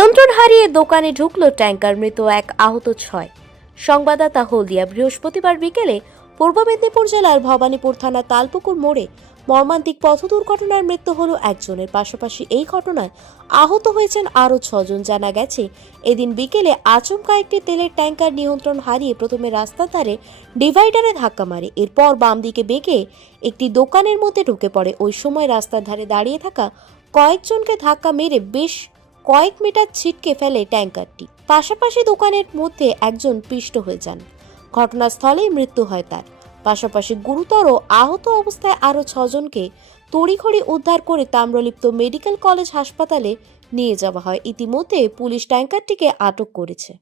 নিয়ন্ত্রণ হারিয়ে দোকানে ঢুকলো ট্যাঙ্কার, মৃত এক, আহত 6। সংবাদদাতা হলদিয়া। বৃহস্পতিবার বিকেলে পূর্ব মেদিনীপুর জেলার ভবানীপুর থানা তালপুকুর মোড়ে মর্মান্তিক পথ দুর্ঘটনার মৃত্যু হলো একজনের। পাশাপাশি এই ঘটনায় আহত হয়েছেন আরও 6 জন। জানা গেছে, এদিন বিকেলে আচমকা একটি তেলের ট্যাঙ্কার নিয়ন্ত্রণ হারিয়ে প্রথমে রাস্তার ধারে ডিভাইডারে ধাক্কা মারে, এরপর বাম দিকে বেঁকে একটি দোকানের মধ্যে ঢুকে পড়ে। ওই সময় রাস্তার ধারে দাঁড়িয়ে থাকা কয়েকজনকে ধাক্কা মেরে বেশ কয়েক মিটার ছিটকে ফেলে ট্যাঙ্কারটি। পাশাপাশি দোকানের মধ্যে একজন পিষ্ট হয়ে যান। ঘটনাস্থলেই মৃত্যু হয় তার। পাশাপাশি গুরুতর আহত অবস্থায় আরও 6 জনকে তড়িঘড়ি উদ্ধার করে তাম্রলিপ্ত মেডিকেল কলেজ হাসপাতালে নিয়ে যাওয়া হয়। ইতিমধ্যে পুলিশ ট্যাঙ্কারটিকে আটক করেছে।